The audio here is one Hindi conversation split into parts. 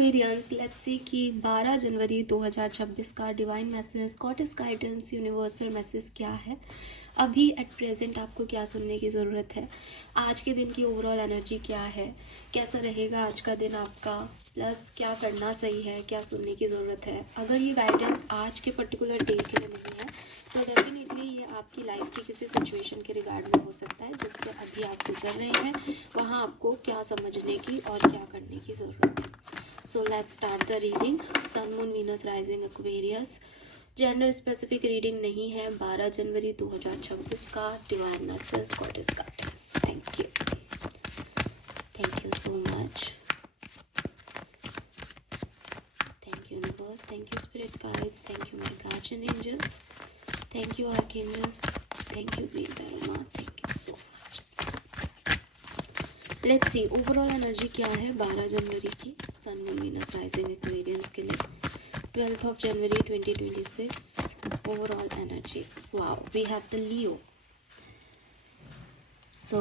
एक्वेरियंस, लेट्स सी कि 12 जनवरी 2026 का divine message, goddess guidance, universal message क्या है। अभी एट प्रेजेंट आपको क्या सुनने की ज़रूरत है, आज के दिन की ओवरऑल एनर्जी क्या है, कैसा रहेगा आज का दिन आपका, प्लस क्या करना सही है, क्या सुनने की ज़रूरत है। अगर ये गाइडेंस आज के पर्टिकुलर डे के लिए नहीं है तो डेफिनेटली ये आपकी लाइफ की किसी सिचुएशन के रिगार्ड में हो सकता है जिससे अभी आप गुजर रहे हैं, वहाँ आपको क्या समझने की और क्या करने की ज़रूरत है। So let's start the reading. Sun, moon, Venus, rising, Aquarius. Gender specific reading नहीं है। 12 जनवरी 2026 का divine message, goddess guidance. Thank you so much. Thank you universe, thank you spirit guides, thank you my guardian angels, thank you archangels, thank you great dharma, thank you so much. Let's see overall energy क्या है 12 जनवरी की sun, moon, Venus, rising, Aquarians के लिए। 12th of January 2026 overall energy. Wow, we have the Leo. So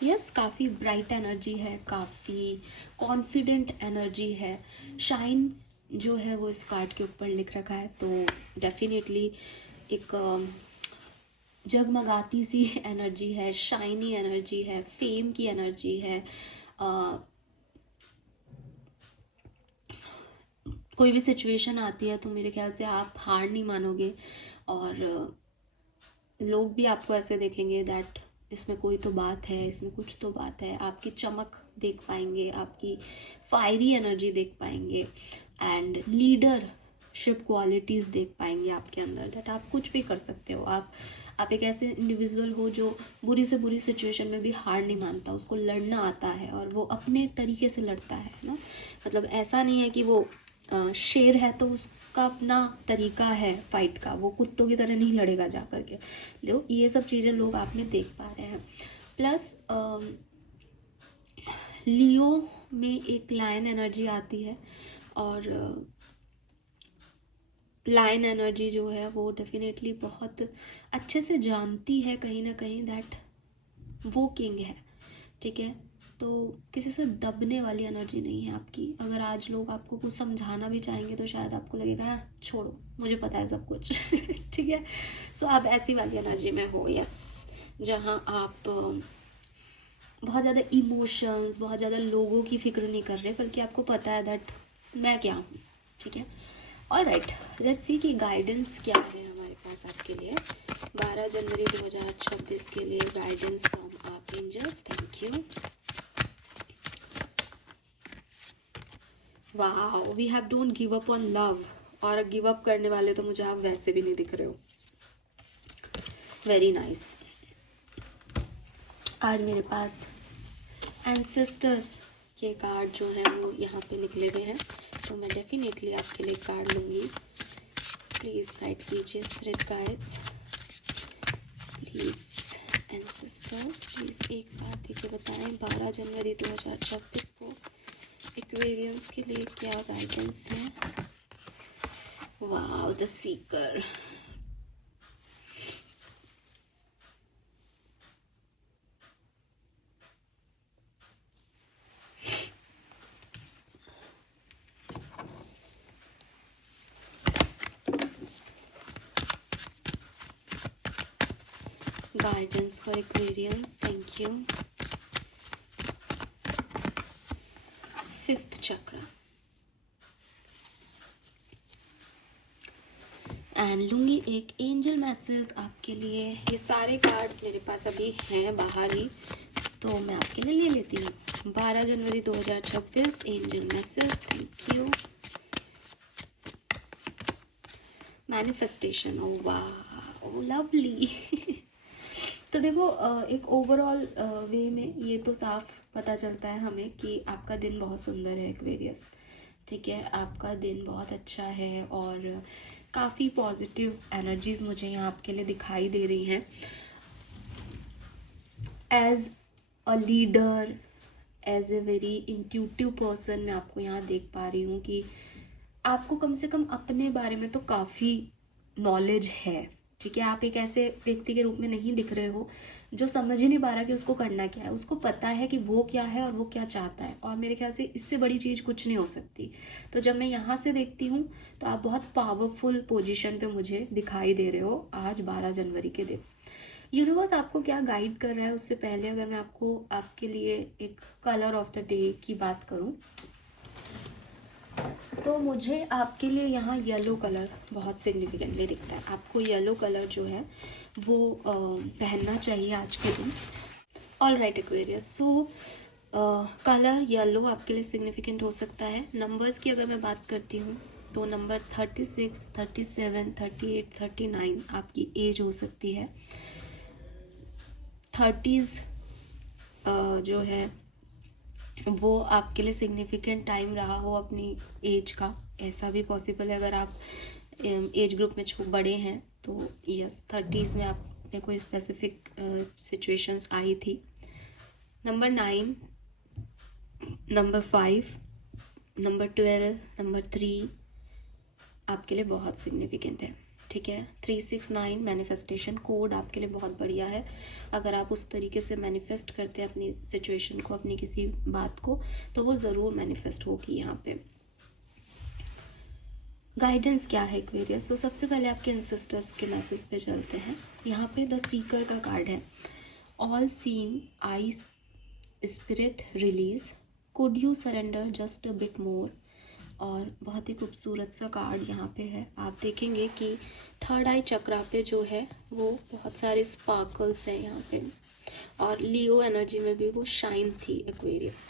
yes, काफ़ी ब्राइट एनर्जी है, काफ़ी कॉन्फिडेंट एनर्जी है। शाइन जो है वो इस कार्ड के ऊपर लिख रखा है, तो डेफिनेटली एक जगमगाती सी एनर्जी है, शाइनी एनर्जी है, फेम की एनर्जी है। कोई भी सिचुएशन आती है तो मेरे ख्याल से आप हार नहीं मानोगे और लोग भी आपको ऐसे देखेंगे दैट इसमें कोई तो बात है, इसमें कुछ तो बात है। आपकी चमक देख पाएंगे, आपकी फायरी एनर्जी देख पाएंगे एंड लीडरशिप क्वालिटीज़ देख पाएंगे आपके अंदर, दैट आप कुछ भी कर सकते हो। आप एक ऐसे इंडिविजुअल हो जो बुरी से बुरी सिचुएशन में भी हार नहीं मानता, उसको लड़ना आता है और वो अपने तरीके से लड़ता है ना। मतलब ऐसा नहीं है कि वो शेर है तो उसका अपना तरीका है फाइट का, वो कुत्तों की तरह नहीं लड़ेगा जा करके। लो ये सब चीज़ें लोग आप में देख पा रहे हैं। प्लस लियो में एक लायन एनर्जी आती है और लायन एनर्जी जो है वो डेफिनेटली बहुत अच्छे से जानती है कहीं ना कहीं दैट वो किंग है, ठीक है। तो किसी से दबने वाली एनर्जी नहीं है आपकी। अगर आज लोग आपको कुछ समझाना भी चाहेंगे तो शायद आपको लगेगा हाँ छोड़ो, मुझे पता है सब कुछ ठीक है। सो आप ऐसी वाली एनर्जी में हो, यस, जहाँ आप बहुत ज़्यादा इमोशंस, बहुत ज़्यादा लोगों की फिक्र नहीं कर रहे, बल्कि आपको पता है दैट मैं क्या हूँ, ठीक है। ऑलराइट, लेट्स सी कि गाइडेंस क्या है हमारे पास आपके लिए 12 जनवरी 2026 के लिए। Guidance from archangels, thank you. Wow, we have don't give up on love. और गिव अप करने वाले तो मुझे आप वैसे भी नहीं दिख रहे हो। Very nice. आज मेरे पास एंसेस्टर्स के कार्ड जो हैं वो यहाँ पे निकले हुए हैं, तो मैं डेफिनेटली आपके लिए कार्ड लूँगी। प्लीज़ गाइड कीजिए spirit guides, please ancestors, please एक बात देखिए बताएं 12 जनवरी 2026 को एक्वेरियंस के लिए क्या गाइडेंस है। Wow, the seeker. Guidance for Aquarians, thank you. 5th चक्र एंड लूँगी एक एंजल मैसेज आपके लिए। ये सारे कार्ड्स मेरे पास अभी हैं बाहर ही, तो मैं आपके लिए ले लेती हूँ। 12 जनवरी 2026 angel message, thank you. Manifestation, ओ वाह, ओ लवली तो देखो एक ओवरऑल वे में ये तो साफ पता चलता है हमें कि आपका दिन बहुत सुंदर है एक्वेरियस, ठीक है। आपका दिन बहुत अच्छा है और काफ़ी पॉजिटिव एनर्जीज मुझे यहाँ आपके लिए दिखाई दे रही हैं। As a leader, as a very intuitive person मैं आपको यहाँ देख पा रही हूँ कि आपको कम से कम अपने बारे में तो काफ़ी नॉलेज है, ठीक है, आप एक ऐसे व्यक्ति के रूप में नहीं दिख रहे हो जो समझ ही नहीं पा रहा कि उसको करना क्या है। उसको पता है कि वो क्या है और वो क्या चाहता है, और मेरे ख्याल से इससे बड़ी चीज़ कुछ नहीं हो सकती। तो जब मैं यहाँ से देखती हूँ तो आप बहुत पावरफुल पोजीशन पे मुझे दिखाई दे रहे हो आज 12 जनवरी के दिन। यूनिवर्स आपको क्या गाइड कर रहा है, उससे पहले अगर मैं आपको आपके लिए एक कलर ऑफ द डे की बात करूँ तो मुझे आपके लिए यहाँ येलो कलर बहुत सिग्निफिकेंटली दिखता है। आपको येलो कलर जो है वो पहनना चाहिए आज के दिन। ऑल राइट एक्वेरियस, सो कलर येलो आपके लिए सिग्निफिकेंट हो सकता है। नंबर्स की अगर मैं बात करती हूँ तो नंबर 36, 37, 38, 39 आपकी एज हो सकती है। 30s जो है वो आपके लिए सिग्निफिकेंट टाइम रहा हो अपनी एज का, ऐसा भी पॉसिबल है। अगर आप एज ग्रुप में बड़े हैं तो यस 30s में आपने कोई स्पेसिफिक सिचुएशंस आई थी। नंबर 9, नंबर 5, नंबर 12, नंबर 3 आपके लिए बहुत सिग्निफिकेंट है। ठीक है, 369 मैनिफेस्टेशन कोड आपके लिए बहुत बढ़िया है। अगर आप उस तरीके से मैनिफेस्ट करते हैं अपनी सिचुएशन को, अपनी किसी बात को, तो वो ज़रूर मैनिफेस्ट होगी यहाँ पे। गाइडेंस क्या है एक्वेरियस? तो सबसे पहले आपके एंसेस्टर्स के मैसेज पे चलते हैं। यहाँ पे द सीकर का कार्ड है। All seeing eyes spirit release, could you surrender just a bit मोर। और बहुत ही खूबसूरत सा कार्ड यहाँ पे है। आप देखेंगे कि थर्ड आई चक्रा पे जो है वो बहुत सारे स्पार्कल्स हैं यहाँ पे, और लियो एनर्जी में भी वो शाइन थी एक्वेरियस।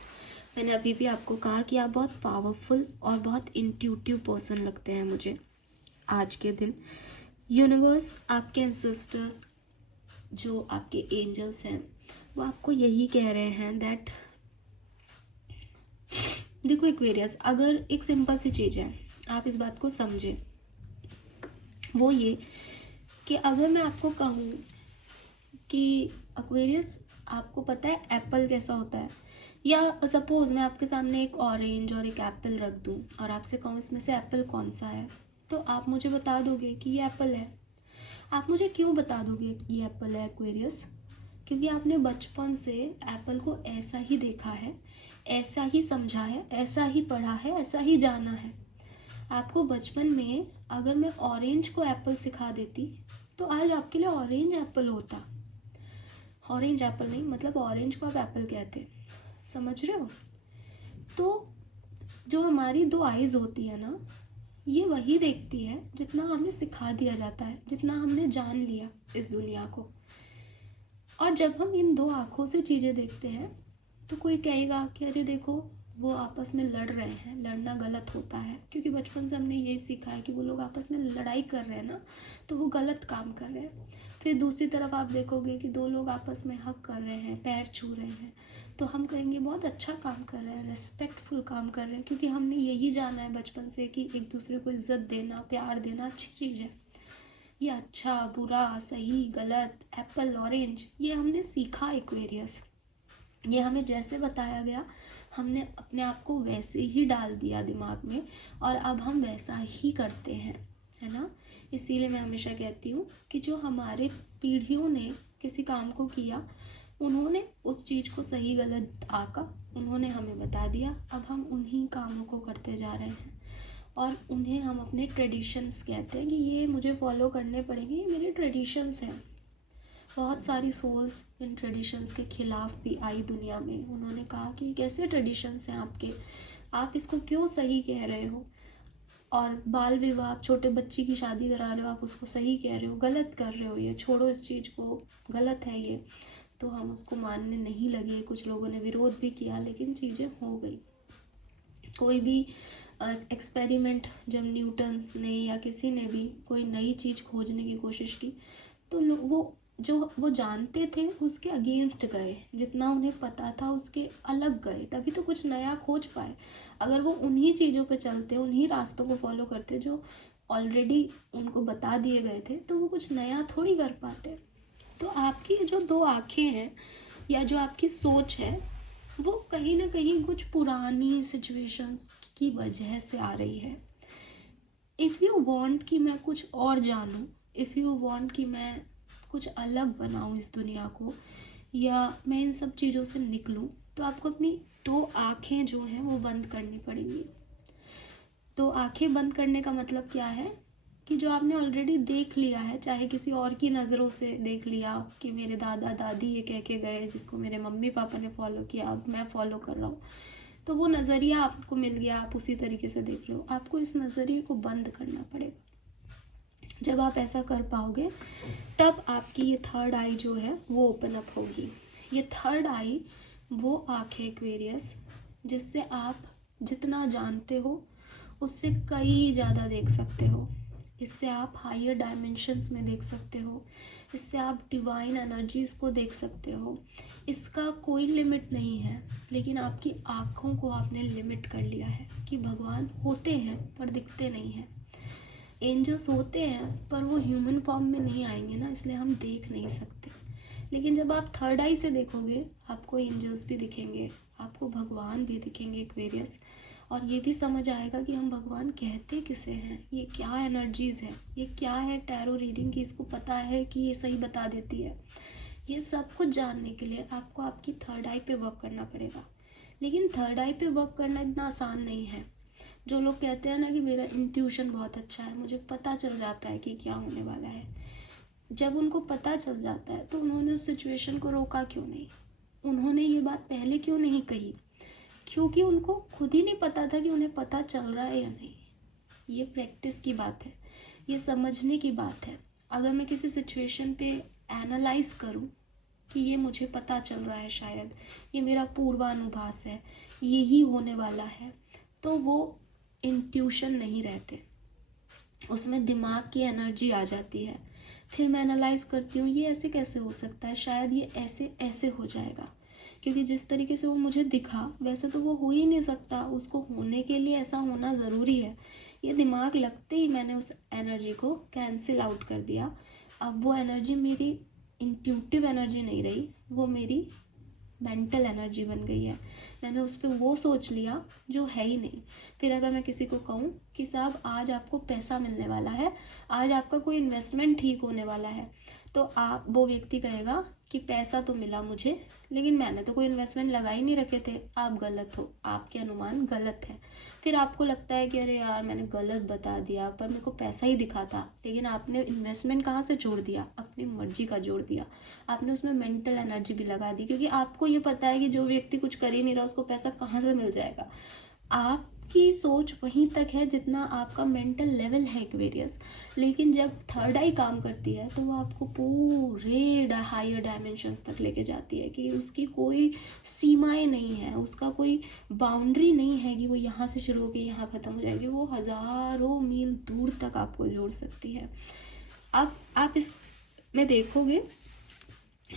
मैंने अभी भी आपको कहा कि आप बहुत पावरफुल और बहुत इंट्यूटिव पर्सन लगते हैं मुझे आज के दिन। यूनिवर्स, आपके एंसेस्टर्स जो आपके एंजल्स हैं वो आपको यही कह रहे हैं दैट देखो एक्वेरियस, अगर एक सिंपल सी चीज़ है, आप इस बात को समझें, वो ये कि अगर मैं आपको कहूँ कि एक्वेरियस आपको पता है एप्पल कैसा होता है, या सपोज मैं आपके सामने एक ऑरेंज और एक एप्पल रख दूँ और आपसे कहूँ इसमें से एप्पल कौन सा है, तो आप मुझे बता दोगे कि ये एप्पल है। आप मुझे क्यों बता दोगे कि ये एप्पल है एक्वेरियस? क्योंकि आपने बचपन से एप्पल को ऐसा ही देखा है, ऐसा ही समझा है, ऐसा ही पढ़ा है, ऐसा ही जाना है। आपको बचपन में अगर मैं ऑरेंज को एप्पल सिखा देती तो आज आपके लिए ऑरेंज एप्पल होता। ऑरेंज एप्पल नहीं, मतलब ऑरेंज को आप एप्पल कहते, समझ रहे हो? तो जो हमारी दो आईज होती है ना, ये वही देखती है जितना हमें सिखा दिया जाता है, जितना हमने जान लिया इस दुनिया को। और जब हम इन दो आँखों से चीज़ें देखते हैं तो कोई कहेगा कि अरे देखो वो आपस में लड़ रहे हैं, लड़ना गलत होता है, क्योंकि बचपन से हमने यही सीखा है कि वो लोग आपस में लड़ाई कर रहे हैं ना, तो वो गलत काम कर रहे हैं। फिर दूसरी तरफ आप देखोगे कि दो लोग आपस में हक कर रहे हैं, पैर छू रहे हैं, तो हम कहेंगे बहुत अच्छा काम कर रहे हैं, रेस्पेक्टफुल काम कर रहे हैं, क्योंकि हमने यही जाना है बचपन से कि एक दूसरे को इज्जत देना, प्यार देना अच्छी चीज़ है। ये अच्छा बुरा, सही गलत, एप्पल ऑरेंज, ये हमने सीखा एक्वेरियस। ये हमें जैसे बताया गया हमने अपने आप को वैसे ही डाल दिया दिमाग में, और अब हम वैसा ही करते हैं, है ना? इसीलिए मैं हमेशा कहती हूँ कि जो हमारे पीढ़ियों ने किसी काम को किया, उन्होंने उस चीज़ को सही गलत आका उन्होंने हमें बता दिया, अब हम उन्हीं कामों को करते जा रहे हैं, और उन्हें हम अपने ट्रेडिशंस कहते हैं कि ये मुझे फॉलो करने पड़ेंगे, ये मेरे ट्रेडिशंस हैं। बहुत सारी सोल्स इन ट्रेडिशंस के खिलाफ भी आई दुनिया में। उन्होंने कहा कि कैसे ट्रेडिशंस हैं आपके, आप इसको क्यों सही कह रहे हो? और बाल विवाह, आप छोटे बच्ची की शादी करा रहे हो, आप उसको सही कह रहे हो, गलत कर रहे हो, ये छोड़ो इस चीज़ को, गलत है ये। तो हम उसको मानने नहीं लगे, कुछ लोगों ने विरोध भी किया, लेकिन चीज़ें हो गई। कोई भी एक्सपेरिमेंट जब न्यूटन्स ने या किसी ने भी कोई नई चीज़ खोजने की कोशिश की, तो वो जानते थे उसके अगेंस्ट गए, जितना उन्हें पता था उसके अलग गए, तभी तो कुछ नया खोज पाए। अगर वो उन्हीं चीज़ों पे चलते, उन्हीं रास्तों को फॉलो करते जो ऑलरेडी उनको बता दिए गए थे, तो वो कुछ नया थोड़ी कर पाते। तो आपकी जो दो आँखें हैं या जो आपकी सोच है, वो कहीं ना कहीं कुछ पुरानी सिचुएशंस की वजह से आ रही है। इफ़ यू वांट कि मैं कुछ और जानूं, इफ़ यू वांट कि मैं कुछ अलग बनाऊँ इस दुनिया को, या मैं इन सब चीज़ों से निकलूँ, तो आपको अपनी 2 आँखें जो हैं वो बंद करनी पड़ेंगी। तो आँखें बंद करने का मतलब क्या है कि जो आपने ऑलरेडी देख लिया है, चाहे किसी और की नज़रों से देख लिया कि मेरे दादा दादी ये कह के गए, जिसको मेरे मम्मी पापा ने फॉलो किया, अब मैं फॉलो कर रहा हूँ, तो वो नज़रिया आपको मिल गया, आप उसी तरीके से देख रहे हो। आपको इस नज़रिए को बंद करना पड़ेगा। जब आप ऐसा कर पाओगे तब आपकी ये थर्ड आई जो है वो ओपन अप होगी। ये थर्ड आई वो आँख है एक्वेरियस, जिससे आप जितना जानते हो उससे कई ज़्यादा देख सकते हो। इससे आप हायर डायमेंशंस में देख सकते हो, इससे आप डिवाइन एनर्जीज़ को देख सकते हो। इसका कोई लिमिट नहीं है, लेकिन आपकी आँखों को आपने लिमिट कर लिया है कि भगवान होते हैं पर दिखते नहीं हैं। एंजल्स होते हैं पर वो ह्यूमन फॉर्म में नहीं आएंगे ना, इसलिए हम देख नहीं सकते। लेकिन जब आप थर्ड आई से देखोगे, आपको एंजल्स भी दिखेंगे, आपको भगवान भी दिखेंगे एक्वेरियस, और ये भी समझ आएगा कि हम भगवान कहते किसे हैं, ये क्या एनर्जीज़ है, ये क्या है टैरो रीडिंग की इसको पता है कि ये सही बता देती है। ये सब कुछ जानने के लिए आपको आपकी थर्ड आई पे वर्क करना पड़ेगा। लेकिन थर्ड आई पे वर्क करना इतना आसान नहीं है। जो लोग कहते हैं ना कि मेरा इंट्यूशन बहुत अच्छा है, मुझे पता चल जाता है कि क्या होने वाला है, जब उनको पता चल जाता है तो उन्होंने उस सिचुएशन को रोका क्यों नहीं? उन्होंने ये बात पहले क्यों नहीं कही? क्योंकि उनको खुद ही नहीं पता था कि उन्हें पता चल रहा है या नहीं। ये प्रैक्टिस की बात है, ये समझने की बात है। अगर मैं किसी सिचुएशन पे एनालाइज करूं कि ये मुझे पता चल रहा है, शायद ये मेरा पूर्वानुभास है, यही होने वाला है, तो वो इंट्यूशन नहीं रहते, उसमें दिमाग की एनर्जी आ जाती है। फिर मैं एनालाइज करती हूँ ये ऐसे कैसे हो सकता है, शायद ये ऐसे ऐसे हो जाएगा, क्योंकि जिस तरीके से वो मुझे दिखा वैसे तो वो हो ही नहीं सकता, उसको होने के लिए ऐसा होना ज़रूरी है। ये दिमाग लगते ही मैंने उस एनर्जी को कैंसिल आउट कर दिया। अब वो एनर्जी मेरी इंट्यूटिव एनर्जी नहीं रही, वो मेरी मेंटल एनर्जी बन गई है। मैंने उस पर वो सोच लिया जो है ही नहीं। फिर अगर मैं किसी को कहूँ कि साहब आज आपको पैसा मिलने वाला है, आज आपका कोई इन्वेस्टमेंट ठीक होने वाला है, तो आप वो व्यक्ति कहेगा कि पैसा तो मिला मुझे, लेकिन मैंने तो कोई इन्वेस्टमेंट लगा ही नहीं रखे थे। आप गलत हो, आपके अनुमान गलत है। फिर आपको लगता है कि अरे यार मैंने गलत बता दिया, पर मेरे को पैसा ही दिखा था, लेकिन आपने इन्वेस्टमेंट कहाँ से जोड़ दिया? अपनी मर्जी का जोड़ दिया। आपने उसमें मेंटल एनर्जी भी लगा दी, क्योंकि आपको ये पता है कि जो व्यक्ति कुछ कर ही नहीं रहा उसको पैसा कहाँ से मिल जाएगा। आपकी सोच वहीं तक है जितना आपका मेंटल लेवल है एक्वेरियस। लेकिन जब थर्ड आई काम करती है तो वो आपको पूरे हायर डायमेंशंस तक लेके जाती है, कि उसकी कोई सीमाएं नहीं है, उसका कोई बाउंड्री नहीं है कि वो यहाँ से शुरू होकर यहाँ ख़त्म हो जाएगी। वो हज़ारों मील दूर तक आपको जोड़ सकती है। अब आप इस में देखोगे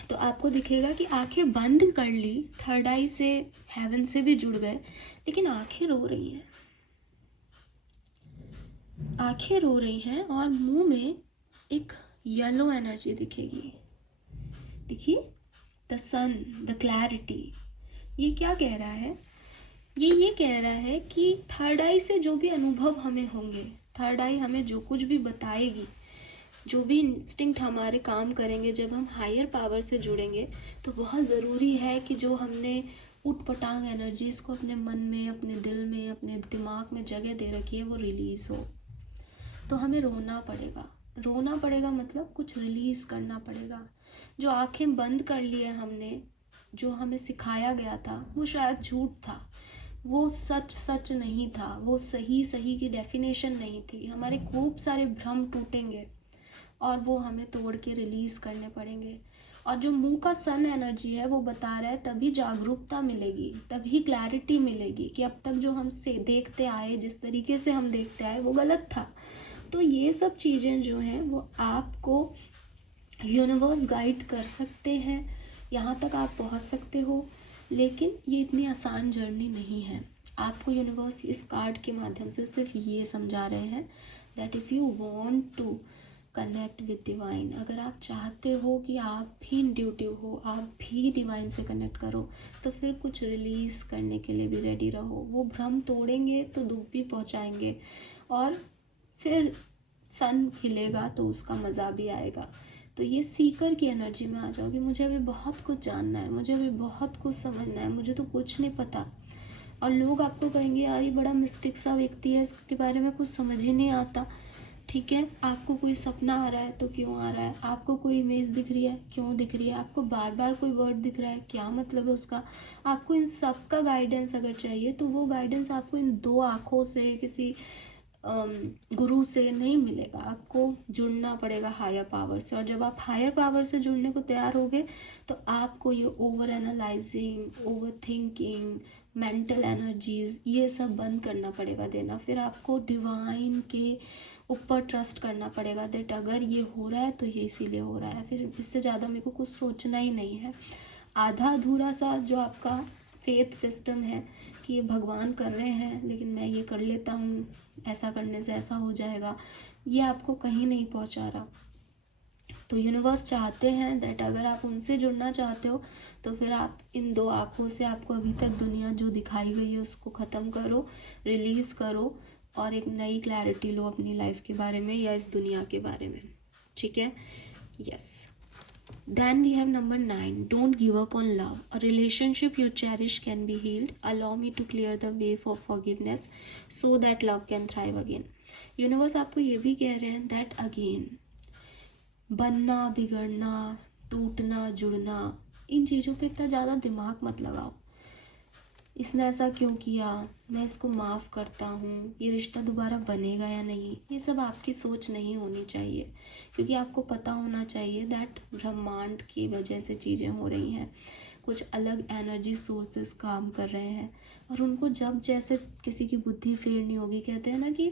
तो आपको दिखेगा कि आंखें बंद कर ली, थर्ड आई से, हेवन से भी जुड़ गए, लेकिन आंखें रो रही हैं। आंखें रो रही हैं और मुंह में एक येलो एनर्जी दिखेगी। देखिए, द सन, द क्लैरिटी। ये क्या कह रहा है? ये कह रहा है कि थर्ड आई से जो भी अनुभव हमें होंगे, थर्ड आई हमें जो कुछ भी बताएगी, जो भी इंस्टिंक्ट हमारे काम करेंगे, जब हम हायर पावर से जुड़ेंगे, तो बहुत ज़रूरी है कि जो हमने उट पटांग एनर्जीज़ को अपने मन में, अपने दिल में, अपने दिमाग में जगह दे रखी है, वो रिलीज़ हो। तो हमें रोना पड़ेगा। रोना पड़ेगा मतलब कुछ रिलीज़ करना पड़ेगा। जो आंखें बंद कर ली है हमने, जो हमें सिखाया गया था, वो शायद झूठ था, वो सच सच नहीं था, वो सही सही की डेफिनेशन नहीं थी। हमारे खूब सारे भ्रम टूटेंगे और वो हमें तोड़ के रिलीज़ करने पड़ेंगे। और जो मुंह का सन एनर्जी है वो बता रहा है तभी जागरूकता मिलेगी, तभी क्लैरिटी मिलेगी कि अब तक जो हम से देखते आए, जिस तरीके से हम देखते आए, वो गलत था। तो ये सब चीज़ें जो हैं वो आपको यूनिवर्स गाइड कर सकते हैं, यहाँ तक आप पहुँच सकते हो। लेकिन ये इतनी आसान जर्नी नहीं है। आपको यूनिवर्स इस कार्ड के माध्यम से सिर्फ ये समझा रहे हैं that if you want to connect with divine, अगर आप चाहते हो कि आप भी इंट्यूटिव हो, आप भी डिवाइन से कनेक्ट करो, तो फिर कुछ रिलीज़ करने के लिए भी रेडी रहो। वो भ्रम तोड़ेंगे तो दुख भी पहुंचाएंगे, और फिर सन खिलेगा तो उसका मज़ा भी आएगा। तो ये सीकर की एनर्जी में आ जाओ कि मुझे अभी बहुत कुछ जानना है, मुझे अभी बहुत कुछ समझना है, मुझे तो कुछ नहीं पता। और लोग आपको कहेंगे यार ये बड़ा मिस्टिक सा व्यक्ति है, इसके बारे में कुछ समझ ही नहीं आता। ठीक है, आपको कोई सपना आ रहा है तो क्यों आ रहा है, आपको कोई इमेज दिख रही है क्यों दिख रही है, आपको बार बार कोई वर्ड दिख रहा है क्या मतलब है उसका। आपको इन सब का गाइडेंस अगर चाहिए तो वो गाइडेंस आपको इन दो आँखों से किसी गुरु से नहीं मिलेगा। आपको जुड़ना पड़ेगा हायर पावर से, और जब आप हायर पावर से जुड़ने को तैयार होगे तो आपको ये over analysing, over thinking, mental energies ये सब बंद करना पड़ेगा देना। फिर आपको डिवाइन के ऊपर ट्रस्ट करना पड़ेगा दैट अगर ये हो रहा है तो ये इसीलिए हो रहा है, फिर इससे ज़्यादा मेरे को कुछ सोचना ही नहीं है। आधा अधूरा सा जो आपका फेथ सिस्टम है कि ये भगवान कर रहे हैं लेकिन मैं ये कर लेता हूँ, ऐसा करने से ऐसा हो जाएगा, ये आपको कहीं नहीं पहुँचा रहा। तो यूनिवर्स चाहते हैं दैट अगर आप उनसे जुड़ना चाहते हो तो फिर आप इन दो आँखों से आपको अभी तक दुनिया जो दिखाई गई है उसको ख़त्म करो, रिलीज़ करो, और एक नई क्लैरिटी लो अपनी लाइफ के बारे में या इस दुनिया के बारे में। ठीक है, yes. Then we have number 9. Don't give up on love. A relationship you cherish can be healed. Allow me to clear the way for forgiveness so that love can thrive again. Universe आपको ये भी कह रहे हैं that again बनना, बिगड़ना, टूटना, जुड़ना, इन चीज़ों पे इतना ज़्यादा दिमाग मत लगाओ। इसने ऐसा क्यों किया, मैं इसको माफ़ करता हूँ, ये रिश्ता दोबारा बनेगा या नहीं, ये सब आपकी सोच नहीं होनी चाहिए। क्योंकि आपको पता होना चाहिए दैट ब्रह्मांड की वजह से चीज़ें हो रही हैं, कुछ अलग एनर्जी सोर्सेस काम कर रहे हैं, और उनको जब जैसे किसी की बुद्धि फेरनी होगी, कहते हैं ना कि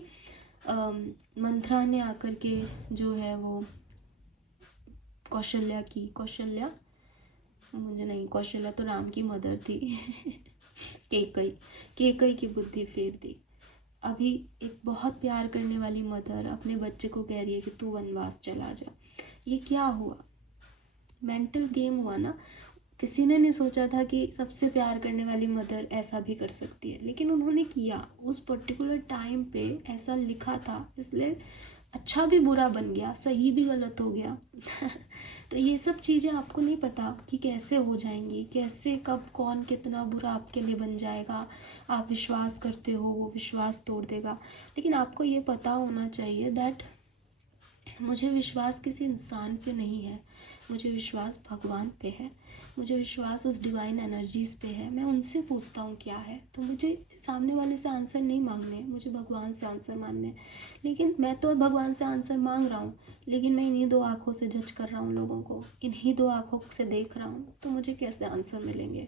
मंथरा ने आकर के जो है वो कौशल्या मुझे नहीं, कौशल्या तो राम की मदर थी केकई की बुद्धि फेर दी। अभी एक बहुत प्यार करने वाली मदर अपने बच्चे को कह रही है कि तू वनवास चला जा। ये क्या हुआ, मेंटल गेम हुआ ना। किसी ने नहीं सोचा था कि सबसे प्यार करने वाली मदर ऐसा भी कर सकती है, लेकिन उन्होंने किया। उस पर्टिकुलर टाइम पे ऐसा लिखा था, इसलिए अच्छा भी बुरा बन गया, सही भी गलत हो गया तो ये सब चीज़ें आपको नहीं पता कि कैसे हो जाएंगी, कैसे कब कौन कितना बुरा आपके लिए बन जाएगा। आप विश्वास करते हो, वो विश्वास तोड़ देगा। लेकिन आपको ये पता होना चाहिए दैट मुझे विश्वास किसी इंसान पे नहीं है, मुझे विश्वास भगवान पे है, मुझे विश्वास उस डिवाइन एनर्जीज़ पे है। मैं उनसे पूछता हूँ क्या है, तो मुझे सामने वाले से आंसर नहीं मांगने, मुझे भगवान से आंसर मांगने। लेकिन मैं तो भगवान से आंसर मांग रहा हूँ, लेकिन मैं इन्हीं दो आँखों से जज कर रहा हूँ लोगों को, इन्हीं दो आँखों से देख रहा हूँ, तो मुझे कैसे आंसर मिलेंगे।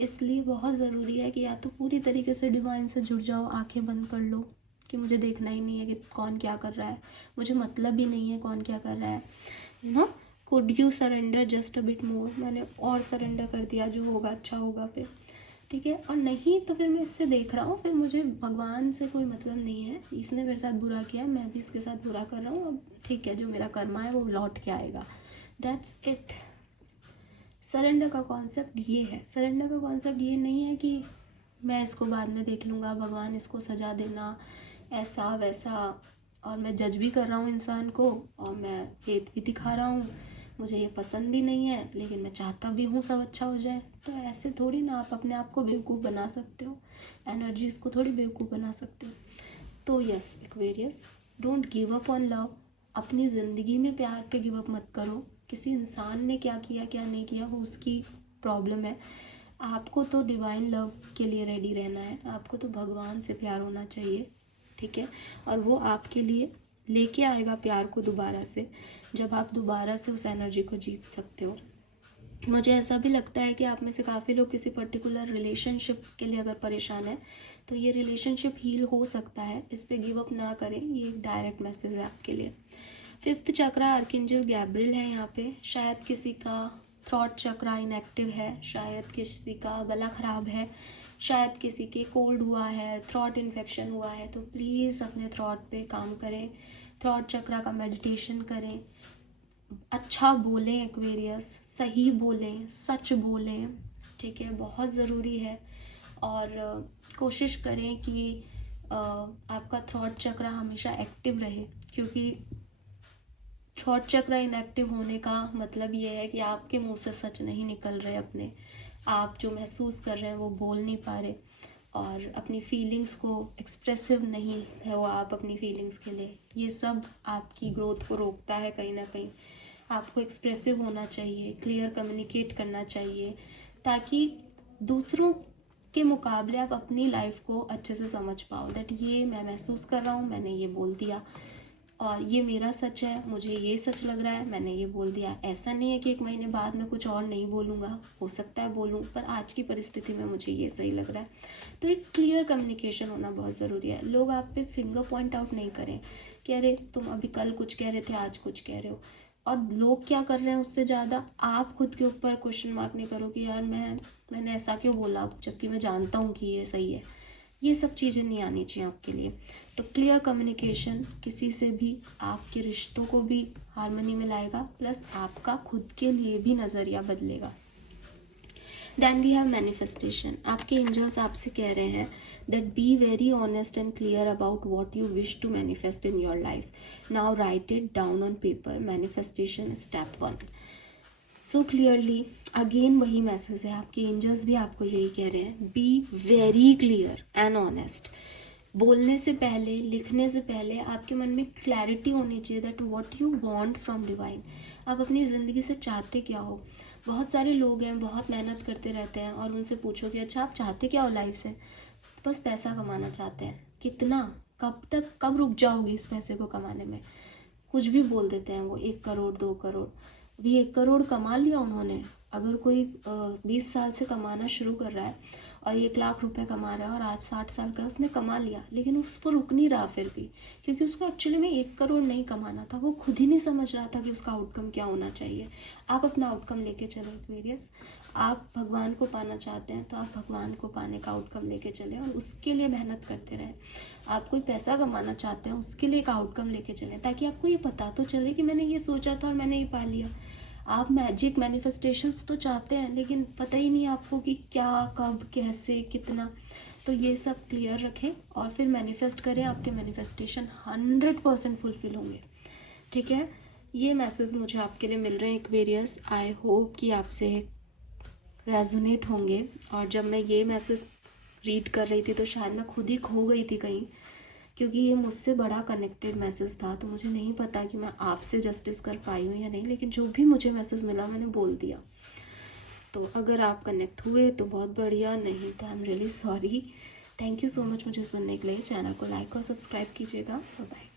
इसलिए बहुत ज़रूरी है कि या तो पूरी तरीके से डिवाइन से जुड़ जाओ, आँखें बंद कर लो कि मुझे देखना ही नहीं है कि कौन क्या कर रहा है, मुझे मतलब ही नहीं है कौन क्या कर रहा है। No, could you surrender just a bit more, मैंने और सरेंडर कर दिया, जो होगा अच्छा होगा फिर। ठीक है, और नहीं तो फिर मैं इससे देख रहा हूँ, फिर मुझे भगवान से कोई मतलब नहीं है, इसने मेरे साथ बुरा किया, मैं भी इसके साथ बुरा कर रहा हूँ, अब ठीक है जो मेरा कर्मा है वो लौट के आएगा। That's it. सरेंडर का कॉन्सेप्ट ये है। सरेंडर का कॉन्सेप्ट ये नहीं है कि मैं इसको बाद में देख लूँगा, भगवान इसको सजा देना, ऐसा वैसा, और मैं जज भी कर रहा हूँ इंसान को, और मैं फेथ भी दिखा रहा हूँ, मुझे ये पसंद भी नहीं है लेकिन मैं चाहता भी हूँ सब अच्छा हो जाए। तो ऐसे थोड़ी ना आप अपने आप को बेवकूफ़ बना सकते हो, एनर्जीज़ को थोड़ी बेवकूफ़ बना सकते हो। तो yes Aquarius, don't give up on love. अपनी ज़िंदगी में प्यार पे गिव अप मत करो। किसी इंसान ने क्या किया क्या नहीं किया वो उसकी प्रॉब्लम है, आपको तो डिवाइन लव के लिए रेडी रहना है, आपको तो भगवान से प्यार होना चाहिए। ठीक है, और वो आपके लिए लेके आएगा प्यार को दोबारा से, जब आप दोबारा से उस एनर्जी को जीत सकते हो। मुझे ऐसा भी लगता है कि आप में से काफ़ी लोग किसी पर्टिकुलर रिलेशनशिप के लिए अगर परेशान है तो ये रिलेशनशिप हील हो सकता है, इस पर गिव अप ना करें, ये एक डायरेक्ट मैसेज है आपके लिए। 5th चक्रा आर्कएंजल गैब्रियल है यहाँ पे। शायद किसी का थ्रॉट चक्रा इनएक्टिव है, शायद किसी का गला ख़राब है, शायद किसी के कोल्ड हुआ है, थ्रॉट इन्फेक्शन हुआ है, तो प्लीज़ अपने थ्रॉट पे काम करें, थ्रॉट चक्रा का मेडिटेशन करें, अच्छा बोलें एक्वेरियस, सही बोलें, सच बोलें। ठीक है, बहुत ज़रूरी है। और कोशिश करें कि आपका थ्रॉट चक्र हमेशा एक्टिव रहे, क्योंकि थ्रॉट चक्र इनएक्टिव होने का मतलब ये है कि आपके मुंह से सच नहीं निकल रहे अपने, आप जो महसूस कर रहे हैं वो बोल नहीं पा रहे, और अपनी फीलिंग्स को एक्सप्रेसिव नहीं है वो आप अपनी फीलिंग्स के लिए। ये सब आपकी ग्रोथ को रोकता है कहीं ना कहीं। आपको एक्सप्रेसिव होना चाहिए, क्लियर कम्युनिकेट करना चाहिए, ताकि दूसरों के मुकाबले आप अपनी लाइफ को अच्छे से समझ पाओ। दैट ये मैं महसूस कर रहा हूँ, मैंने ये बोल दिया, और ये मेरा सच है, मुझे ये सच लग रहा है, मैंने ये बोल दिया। ऐसा नहीं है कि 1 महीने बाद मैं कुछ और नहीं बोलूँगा, हो सकता है बोलूँ, पर आज की परिस्थिति में मुझे ये सही लग रहा है। तो एक क्लियर कम्युनिकेशन होना बहुत ज़रूरी है। लोग आप पे फिंगर पॉइंट आउट नहीं करें कि अरे तुम अभी कल कुछ कह रहे थे, आज कुछ कह रहे हो, और लोग क्या कर रहे हैं उससे ज़्यादा आप खुद के ऊपर क्वेश्चन मार्क नहीं करो कि यार मैंने ऐसा क्यों बोला, जबकि मैं जानता हूँ कि ये सही है। ये सब चीज़ें नहीं आनी चाहिए आपके लिए। तो क्लियर कम्युनिकेशन किसी से भी आपके रिश्तों को भी हार्मनी में लाएगा, प्लस आपका खुद के लिए भी नज़रिया बदलेगा। Then we have manifestation. आपके एंजल्स आपसे कह रहे हैं that be very honest and clear about what you wish to manifest in your life. Now write it down on paper. Manifestation step 1। So clearly again वही मैसेज है, आपके एंजल्स भी आपको यही कह रहे हैं, be very clear and honest. बोलने से पहले, लिखने से पहले आपके मन में क्लैरिटी होनी चाहिए that what you want from divine. आप अपनी ज़िंदगी से चाहते क्या हो। बहुत सारे लोग हैं, बहुत मेहनत करते रहते हैं, और उनसे पूछो कि अच्छा आप चाहते क्या हो लाइफ से, बस पैसा कमाना चाहते हैं। कितना, कब तक, कब रुक जाओगे इस पैसे को कमाने में। कुछ भी बोल देते हैं वो, 1 करोड़ 2 करोड़। अभी 1 करोड़ कमा लिया उन्होंने। अगर कोई 20 साल से कमाना शुरू कर रहा है और 1 लाख रुपए कमा रहा है और आज 60 साल का उसने कमा लिया, लेकिन उस पर रुक नहीं रहा फिर भी, क्योंकि उसको एक्चुअली में 1 करोड़ नहीं कमाना था। वो खुद ही नहीं समझ रहा था कि उसका आउटकम क्या होना चाहिए। आप अपना आउटकम लेके चलो एक्वेरियस। आप भगवान को पाना चाहते हैं तो आप भगवान को पाने का आउटकम लेके चले और उसके लिए मेहनत करते रहें। आप कोई पैसा कमाना चाहते हैं, उसके लिए एक आउटकम लेके चलें, ताकि आपको ये पता तो चले कि मैंने ये सोचा था और मैंने ये पा लिया। आप मैजिक मैनिफेस्टेशंस तो चाहते हैं, लेकिन पता ही नहीं आपको कि क्या, कब, कैसे, कितना। तो ये सब क्लियर रखें और फिर मैनिफेस्ट करें। आपके मैनिफेस्टेशन 100% फुलफिल होंगे। ठीक है, ये मैसेज मुझे आपके लिए मिल रहे हैं एक्वेरियस। आई होप कि आपसे रेजोनेट होंगे। और जब मैं ये मैसेज रीड कर रही थी तो शायद मैं खुद ही खो गई थी कहीं, क्योंकि ये मुझसे बड़ा कनेक्टेड मैसेज था। तो मुझे नहीं पता कि मैं आपसे जस्टिस कर पाई हूँ या नहीं, लेकिन जो भी मुझे मैसेज मिला मैंने बोल दिया। तो अगर आप कनेक्ट हुए तो बहुत बढ़िया, नहीं तो I am really sorry. Thank you so much मुझे सुनने के लिए। चैनल को लाइक और सब्सक्राइब कीजिएगा। Bye bye.